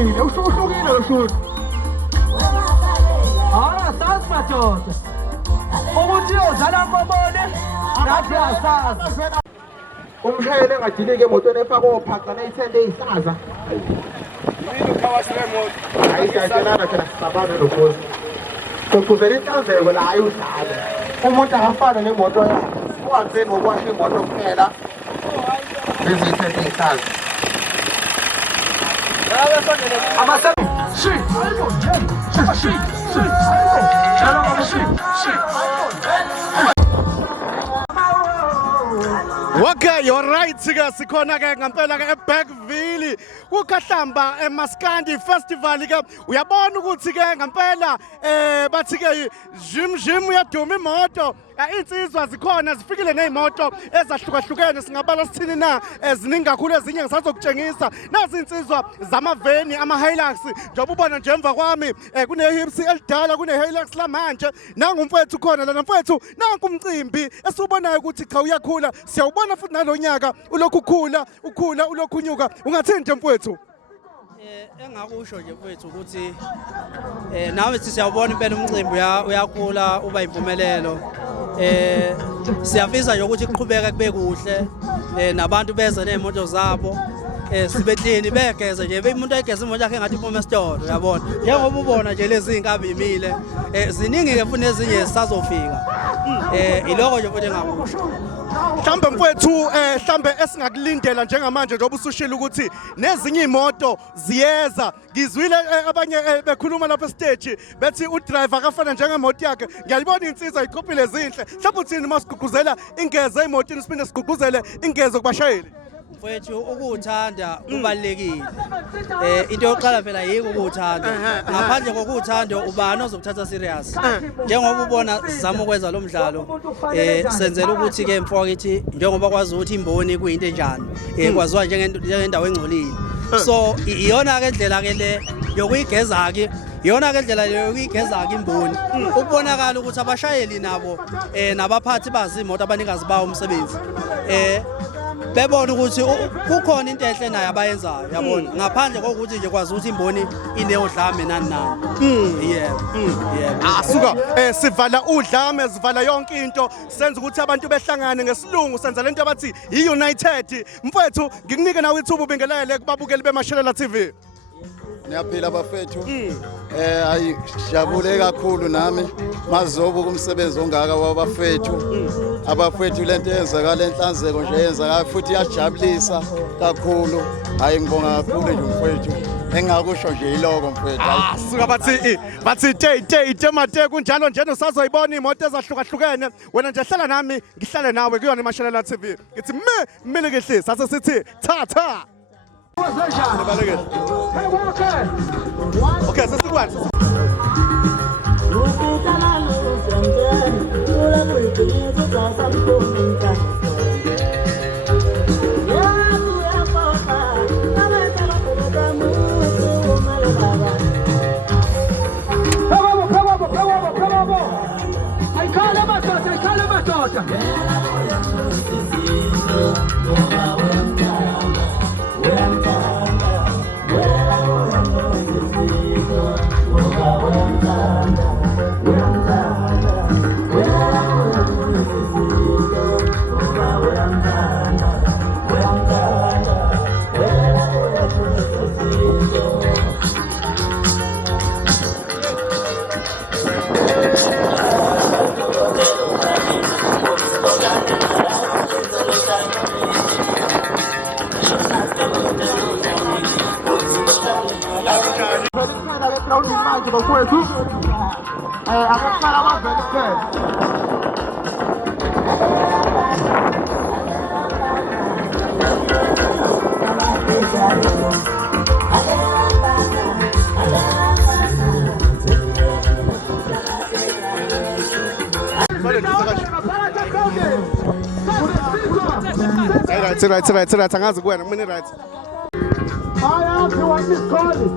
uhlukile lo shuni. Sazi madoda ukuthi uyodlala kobone nathi asazi. Umshayeli engadilike emotweni efake ophaca neyithende eyihlaza. Yini ukhawasile emoto? Ayisayelana phela sisabana nokhosi. Kokuzela inhlanzeko la hayi udlala. Umuntu akafana nemoto yakhe. Uwazeni ngokwasha imoto kuphela. Lezi yithende eyihlaza. Okay, you're right. Sikhona ke ngempela ke eBackville kukahlamba emaskandi festival ke uyabona ukuthi ke ngempela bathi ke jim uyaduma imoto insizwa zikhona zifikile nezimoto ezahlukahlukene singabala sithini na eziningi kakhulu ezinye ngisazokutshengisa nazi insizwa zamaveni ama-Hilux njengoba ubona nje emva kwami kune-Hips elidala kune-Hilux lamanje nangumfowethu khona lana mfowethu nanku umcimbi esiwubonayo ukuthi cha uyakhula siyawubona futhi nalo nyaka ulokhu ukhula ulokhu unyuka ungathini nje mfowethu engakusho nje mfowethu ukuthi nawe siyawubona impela umcimbi uyakhula uba impumelelo siyafisa nje ukuthi kuqhubeke kube kuhle nabantu beze nezimoto zabo sibehlini begeze nje umuntu egeze imoto yakhe ngathi iphuma esitolo uyabona njengoba ubona nje lezi inkabi imile ziningi ke futhi ezinye sisazofika iloko nje futhi engakusho mhlambe mfowethu mhlambe esingakulindela njengamanje njengoba usushila ukuthi nezinye imoto ziyeza ngizwile abanye bekhuluma lapha estage bethi udriver akafana njengemoto yakhe ngiyalibona insizwa iqophile ezinhle mhlawumbe uthini masiguguzela ingeze emotweni siphinde siguguzele ingeze kubashayeli mfowethu ukuthanda kubalekile into yokuqala phela yiko ukuthanda ngaphandle kokuthanda ubani ozokuthatha serious njengoba ubona sizama ukwenza lo mdlalo senzela ukuthi ke mfowethu njengoba kwazi ukuthi imboni kuyinto enjani kwaziwa njengendawo engcolile so iyona ke indlela ke le yokuyigeza ke iyona ke indlela yokuyigeza ke imboni ukubonakala ukuthi abashayeli nabo nabaphathi bazimoto abanikazi bawo umsebenzi bebona ukuthi kukhona into enhle naye abayenzayo yabona ngaphandle kokuthi nje kwazi ukuthi imboni ineyodlame nani yebo asuka sivala udlame sivala yonke into senza ukuthi abantu behlangane ngesilungu senza lento abathi i-united mfowethu ngikunike nawe ithuba ubingelele kubabukeli beMashelela TV Niyaphila abafethu ayi jabule kakhulu nami mazobu kumsebenzi ongaka abafethu lento yenzakala enhlanzeko nje yenzakala futhi yajabulisa kakhulu hayi ngibonga kakhulu nje mfethu engakusho nje iloko mfethu suka bathi temate kunjalo nje usazoyibona imoto ezahlukahlukene wena nje hlala nami ngihlale nawe kuyona iMashelela TV ngithi mmile kehle sase sithi tha Okay, sesikwazi. Right. Angazi kuwena mina right. Hayi aphi wani isikole.